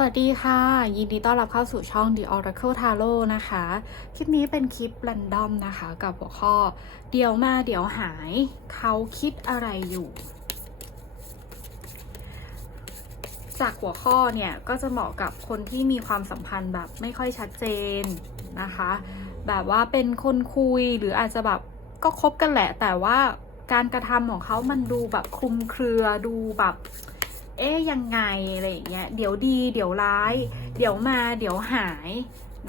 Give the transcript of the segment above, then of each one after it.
วัสดีค่ะ ยินดีต้อนรับเข้าสู่ช่อง The Oracle Tarot นะคะ คลิปนี้เป็นคลิป r รนดอมนะคะ กับหัวข้อ เดี๋ยวมาเดี๋ยวหาย เขาคิดอะไรอยู่ จากหัวข้อเนี่ย ก็จะเหมาะกับคนที่มีความสัมพันธ์แบบไม่ค่อยชัดเจนนะคะ แบบว่าเป็นคนคุยหรืออาจจะแบบก็คบกันแหละ แต่ว่าการกระทำของเขามันดูแบบคลุมเครือดูแบบ เอ๊ยยังไงอะไรอย่างเงี้ย เดี๋ยวดี เดี๋ยวร้าย เดี๋ยวมา เดี๋ยวหาย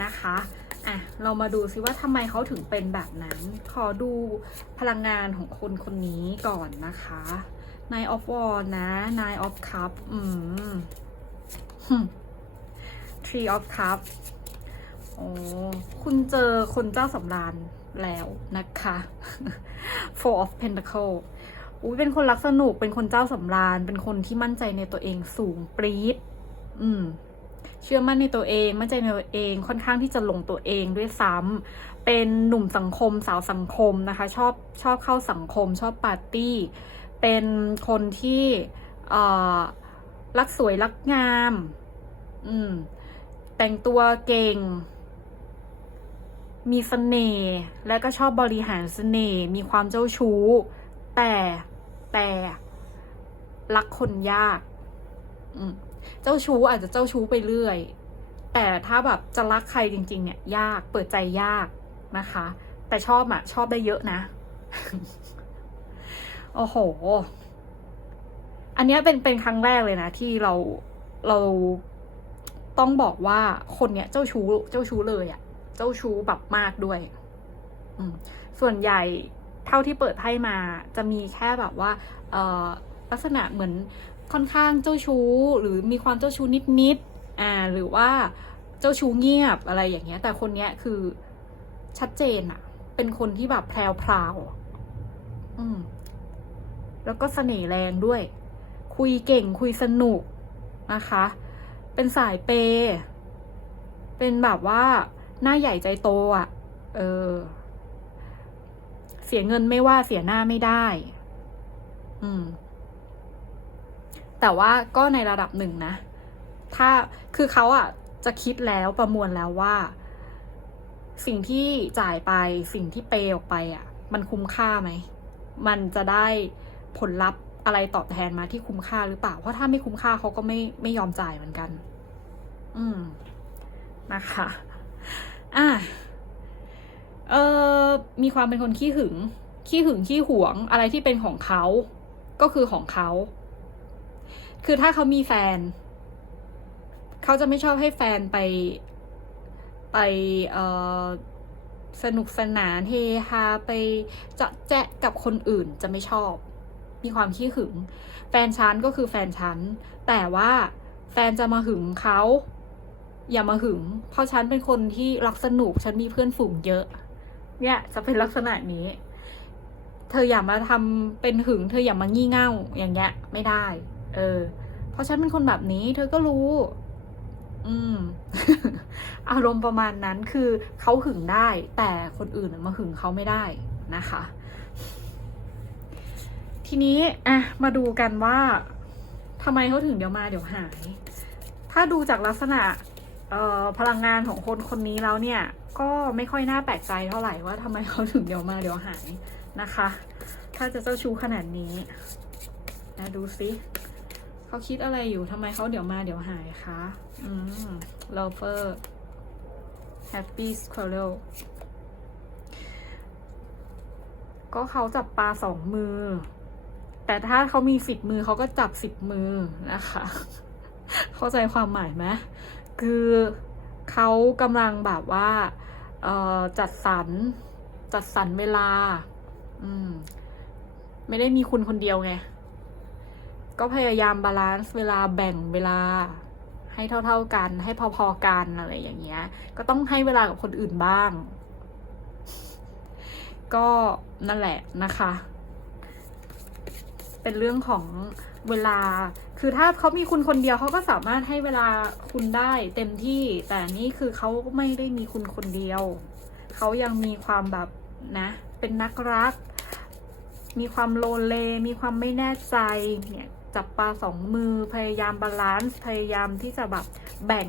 นะคะ อะ เรามาดูซิว่าทำไมเขาถึงเป็นแบบนั้น ขอดูพลังงานของคนคนนี้ก่อนนะคะ Nine of Wands นะ Nine of Cup อืม Three of Cup โอ้คุณเจอคนเจ้าสำราญแล้วนะคะ Four of Pentacle อุ้ยเป็นคนรักสนุก เป็นคนเจ้าสำราญ เป็นคนที่มั่นใจในตัวเองสูงปรี๊ด อืม เชื่อมั่นในตัวเอง มั่นใจในตัวเอง ค่อนข้างที่จะหลงตัวเองด้วยซ้ำเป็นหนุ่มสังคมสาวสังคมนะคะ ชอบชอบเข้าสังคม ชอบปาร์ตี้ เป็นคนที่เอ่อรักสวยรักงาม อืม แต่งตัวเก่ง มีเสน่ห์ และก็ชอบบริหารเสน่ห์ มีความเจ้าชู้ แต่ แต่รักคนยากอืมเจ้าชู้อาจจะเจ้าชู้ไปเรื่อย แต่ถ้าแบบจะรักใครจริง ๆ เนี่ย ยาก เปิดใจยากนะคะ แต่ชอบอะชอบได้เยอะนะ โอ้โห อันนี้เป็นเป็นครั้งแรกเลยนะ ที่เราเราต้องบอกว่าคนเนี้ยเจ้าชู้เจ้าชู้เลยอะเจ้าชู้แบบมากด้วย ส่วนใหญ่ เท่าที่เปิดให้มาจะมีแค่แบบว่าลักษณะเหมือนค่อนข้างเจ้าชู้ หรือมีความเจ้าชู้นิดๆอ่าหรือว่าเจ้าชู้เงียบอะไรอย่างเงี้ย แต่คนเนี้ยคือชัดเจนอะเป็นคนที่แบบแพรวๆอืมแล้วก็เสน่ห์แรงด้วย คุยเก่งคุยสนุกนะคะ เป็นสายเปย์เป็นแบบว่าหน้าใหญ่ใจโตอะ่ะ เออ สียเงินไม่ว่าเสียหน้าไม่ได้ อืม แต่ว่าก็ในระดับหนึ่งนะ ถ้าคือเขาอะจะคิดแล้วประมวลแล้วว่า สิ่งที่จ่ายไปสิ่งที่เปย์ออกไปอะ่ะมันคุ้มค่าไหม มันจะได้ผลลัพธ์อะไรตอบแทนมาที่คุ้มค่าหรือเปล่า เพราะถ้าไม่คุ้มค่าเขาก็ไม่ไม่ยอมจ่ายเหมือนกัน อืม นะคะ อะ เออมีความเป็นคนขี้หึง ขี้หึงขี้หวงอะไรที่เป็นของเขา ก็คือของเขา คือถ้าเขามีแฟน เขาจะไม่ชอบให้แฟนไป ไปเออสนุกสนานเฮฮาไปเจาะแจ๊ะกับคนอื่นจะไม่ชอบ มีความขี้หึง แฟนฉันก็คือแฟนฉัน แต่ว่าแฟนจะมาหึงเขาอย่ามาหึง เพราะฉันเป็นคนที่รักสนุก ฉันมีเพื่อนฝูงเยอะ เนี่ยจะเป็นลักษณะนี้ เธออย่ามาทำเป็นหึง เธออย่ามางี่เง่าอย่างเงี้ย ไม่ได้ เออ เพราะฉันเป็นคนแบบนี้ เธอก็รู้ อืม อารมณ์ประมาณนั้นคือเขาหึงได้ แต่คนอื่นมาหึงเขาไม่ได้นะคะ ทีนี้อะมาดูกันว่าทำไมเขาถึงเดี๋ยวมาเดี๋ยวหาย ถ้าดูจากลักษณะ พลังงานของคนคนนี้แล้วเนี่ย ก็ไม่ค่อยน่าแปลกใจเท่าไหร่ว่าทำไมเขาถึงเดี๋ยวมาเดี๋ยวหายนะคะ ถ้าจะเจ้าชู้ขนาดนี้นะดูซิเขาคิดอะไรอยู่ทำไมเขาเดี๋ยวมาเดี๋ยวหายคะอืม lover happy squirrel ก็เขาจับปลาสองมือ แต่ถ้าเขามีสิบมือเขาก็จับสิบมือนะคะ เข้าใจความหมายไหม คือเขากำลังแบบว่าจัดสรรจัดสรรเวลา อืม ไม่ได้มีคุณคนเดียวไง ก็พยายามบาลานซ์เวลาแบ่งเวลา ให้เท่า ๆกัน ให้พอๆกันอะไรอย่างเงี้ย ก็ต้องให้เวลากับคนอื่นบ้าง ก็นั่นแหละนะคะ เป็นเรื่องของ เวลา คือถ้าเขามีคุณคนเดียวเขาก็สามารถให้เวลาคุณได้เต็มที่ แต่นี่คือเขาไม่ได้มีคุณคนเดียว เขายังมีความแบบนะ เป็นนักรัก มีความโลเล มีความไม่แน่ใจ เนี่ยจับปลาสองมือ พยายามบาลานซ์ พยายามที่จะแบบแบ่ง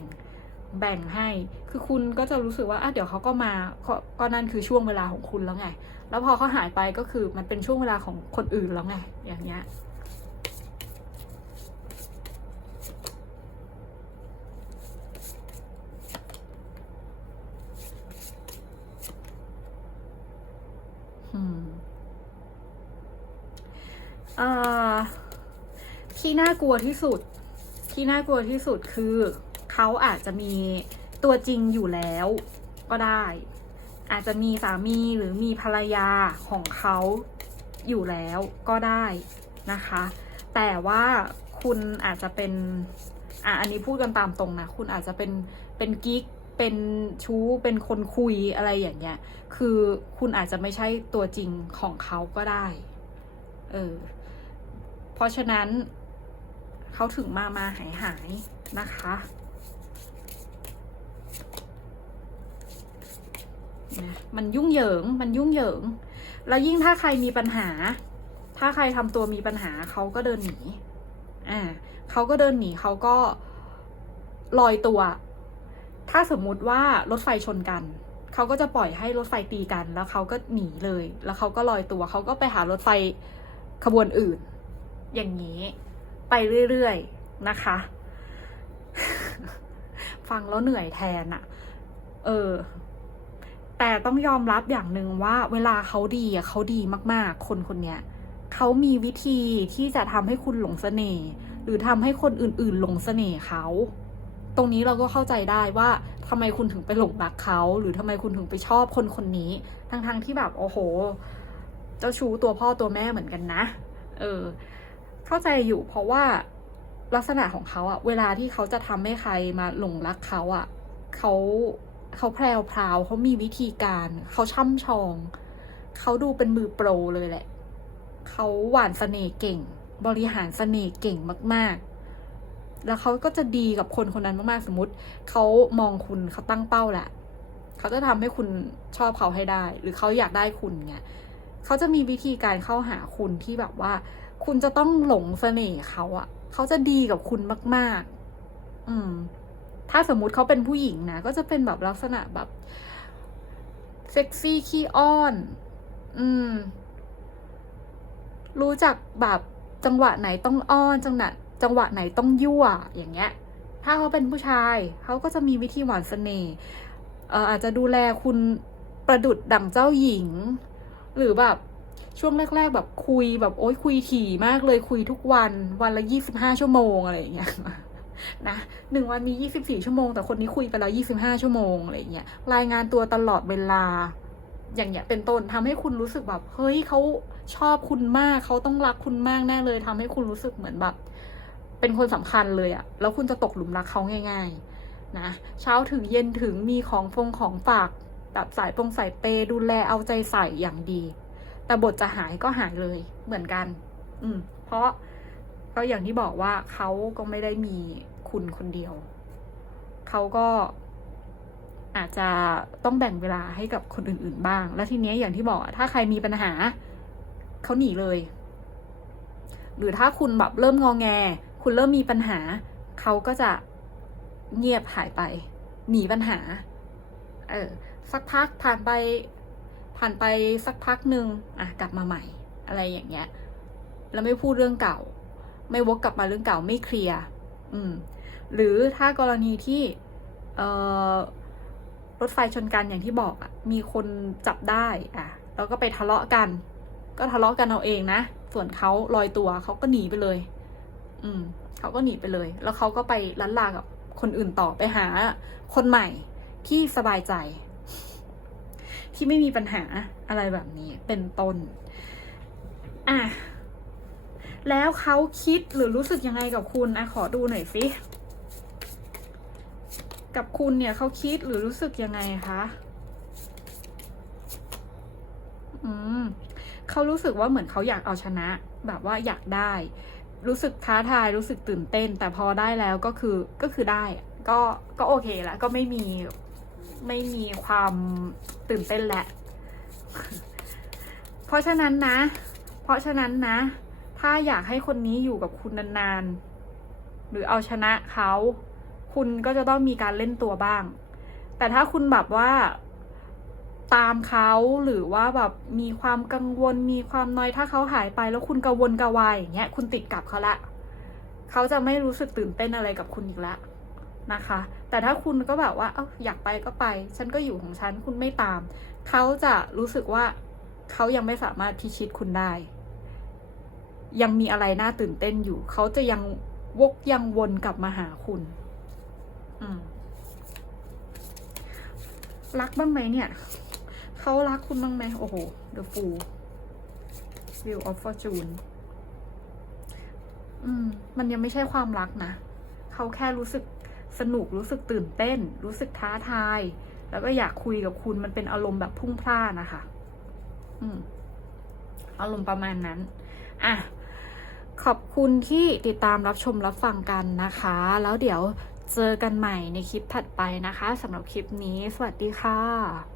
แบ่งให้ คือคุณก็จะรู้สึกว่าอะเดี๋ยวเขาก็มา ก็ก็นั่นคือช่วงเวลาของคุณแล้วไง แล้วพอเขาหายไปก็คือมันเป็นช่วงเวลาของคนอื่นแล้วไง อย่างเงี้ย อืมเอ่อ ที่น่ากลัวที่สุด ที่น่ากลัวที่สุดคือเขาอาจจะมีตัวจริงอยู่แล้วก็ได้ อาจจะมีสามีหรือมีภรรยาของเขาอยู่แล้วก็ได้นะคะ แต่ว่าคุณอาจจะเป็นอะอันนี้พูดกันตามตรงนะ คุณอาจจะเป็นเป็นกิ๊กเป็นชู้เป็นคนคุยอะไรอย่างเงี้ย คือคุณอาจจะไม่ใช่ตัวจริงของเขาก็ได้ เออ เพราะฉะนั้นเขาถึงมามาหายหายนะคะมันยุ่งเหยิง มันยุ่งเหยิง แล้วยิ่งถ้าใครมีปัญหา ถ้าใครทำตัวมีปัญหาเขาก็เดินหนี อ่าเขาก็เดินหนีเขาก็ลอยตัว ถ้าสมมุติว่ารถไฟชนกัน เขาก็จะปล่อยให้รถไฟตีกัน แล้วเขาก็หนีเลย แล้วเขาก็ลอยตัว เขาก็ไปหารถไฟขบวนอื่น อย่างนี้ ไปเรื่อยๆนะคะ ฟังแล้วเหนื่อยแทนอะเออ แต่ต้องยอมรับอย่างหนึ่งว่า เวลาเขาดีอะเขาดีมากๆ คนคนเนี้ยเขามีวิธีที่จะทำให้คุณหลงเสน่ห์หรือทำให้คนอื่นๆ หลงเสน่ห์เขาตรงนี้เราก็เข้าใจได้ว่าทำไมคุณถึงไปหลงรักเขา หรือทำไมคุณถึงไปชอบคนคนนี้ ทั้งๆที่แบบโอ้โห เจ้าชู้ตัวพ่อตัวแม่เหมือนกันนะ เออ เข้าใจอยู่เพราะว่าลักษณะของเขาอะเวลาที่เขาจะทำให้ใครมาหลงรักเขาอะเขาเขาแพรวพราวเขามีวิธีการ เขาช่ำชอง เขาดูเป็นมือโปรเลยแหละ เขาหวานเสน่ห์เก่ง บริหารเสน่ห์เก่งมาก ๆ แล้วเขาก็จะดีกับคนคนนั้นมากๆ สมมติเขามองคุณเขาตั้งเป้าแหละ เขาจะทำให้คุณชอบเขาให้ได้ หรือเขาอยากได้คุณเงี้ยเขาจะมีวิธีการเข้าหาคุณที่แบบว่า คุณจะต้องหลงเสน่ห์เขาอะเขาจะดีกับคุณมาก ๆ อืม ถ้าสมมุติเขาเป็นผู้หญิงนะ ก็จะเป็นแบบลักษณะแบบเซ็กซี่ขี้อ้อน อืม รู้จักแบบจังหวะไหนต้องอ้อน จังหวะจังหวะไหนต้องยั่ว อย่างเงี้ย ถ้าเขาเป็นผู้ชาย เขาก็จะมีวิธีหวานเสน่ห์เอ่ออาจจะดูแลคุณประดุดดั่งเจ้าหญิง หรือแบบ ช่วงแรก ๆ แบบคุยแบบโอ๊ยคุยถี่มากเลยคุยทุกวันวันละยี่สิบห้าชั่วโมงอะไรอย่างเงี้ยนะหนึ่งวันมียี่สิบสี่ชั่วโมง แต่คนนี้คุยไปแล้วยี่สิบห้าชั่วโมงอะไรอย่างเงี้ยรายงานตัวตลอดเวลา อย่างเงี้ยเป็นต้นทำให้คุณรู้สึกแบบ เฮ้ยเขาชอบคุณมากเขาต้องรักคุณมากแน่เลยทำให้คุณรู้สึกเหมือนแบบ เป็นคนสำคัญเลยอะแล้วคุณจะตกหลุมรักเขาง่าย ๆ นะเช้าถึงเย็นถึงมีของฟงของฝากแบบสายปงสายเปย์ดูแลเอาใจใส่อย่างดี แต่บทจะหายก็หายเลยเหมือนกัน อืม เพราะก็อย่างที่บอกว่าเขาก็ไม่ได้มีคุณคนเดียว เขาก็อาจจะต้องแบ่งเวลาให้กับคนอื่น ๆ บ้าง แล้วทีเนี้ยอย่างที่บอกอะถ้าใครมีปัญหาเขาหนีเลย หรือถ้าคุณแบบเริ่มงอแง คุณเริ่มมีปัญหา เขาก็จะเงียบหายไป หนีปัญหา เออสักพักผ่านไป ผ่านไปสักพักหนึ่งอะกลับมาใหม่ อะไรอย่างเงี้ย แล้วไม่พูดเรื่องเก่า ไม่วกกลับมาเรื่องเก่าไม่เคลียร์อืม หรือถ้ากรณีที่เอ่อรถไฟชนกันอย่างที่บอกอะมีคนจับได้อะแล้วก็ไปทะเลาะกัน ก็ทะเลาะกันเอาเองนะ ส่วนเขาลอยตัวเขาก็หนีไปเลย อืมเขาก็หนีไปเลย แล้วเขาก็ไปล้านลากับคนอื่นต่อไปหาคนใหม่ที่สบายใจ ที่ไม่มีปัญหาอะไรแบบนี้เป็นต้นอะแล้วเขาคิดหรือรู้สึกยังไงกับคุณอะขอดูหน่อยสิกับคุณเนี่ยเขาคิดหรือรู้สึกยังไงคะอืมเขารู้สึกว่าเหมือนเขาอยากเอาชนะ แบบว่าอยากได้ รู้สึกท้าทายรู้สึกตื่นเต้น แต่พอได้แล้วก็คือก็คือได้ ก็ก็โอเคแล้วก็ไม่มี ไม่มีความตื่นเต้นแหละ เพราะฉะนั้นนะ เพราะฉะนั้นนะ ถ้าอยากให้คนนี้อยู่กับคุณนานๆ หรือเอาชนะเขา คุณก็จะต้องมีการเล่นตัวบ้าง แต่ถ้าคุณแบบว่าตามเขาหรือว่าแบบมีความกังวลมีความน้อยถ้าเขาหายไปแล้วคุณกังวลกระวายอย่างเงี้ยคุณติดกับเขาละ เขาจะไม่รู้สึกตื่นเต้นอะไรกับคุณอีกแล้ว นะคะ แต่ถ้าคุณก็แบบว่าเอ้าอยากไปก็ไป ฉันก็อยู่ของฉันคุณไม่ตาม เขาจะรู้สึกว่าเขายังไม่สามารถพิชิตคุณได้ ยังมีอะไรน่าตื่นเต้นอยู่ เขาจะยังวกยังวนกลับมาหาคุณ อืมรักบ้างไหมเนี่ย เขารักคุณบ้างไหมโอ้โห The Fool Wheel of Fortune อืม มันยังไม่ใช่ความรักนะ เขาแค่รู้สึก สนุกรู้สึกตื่นเต้น รู้สึกท้าทาย แล้วก็อยากคุยกับคุณมันเป็นอารมณ์แบบพุ่งพล่านนะคะ อืมอารมณ์ประมาณนั้น อะ ขอบคุณที่ติดตามรับชมรับฟังกันนะคะ แล้วเดี๋ยวเจอกันใหม่ในคลิปถัดไปนะคะสำหรับคลิปนี้ สวัสดีค่ะ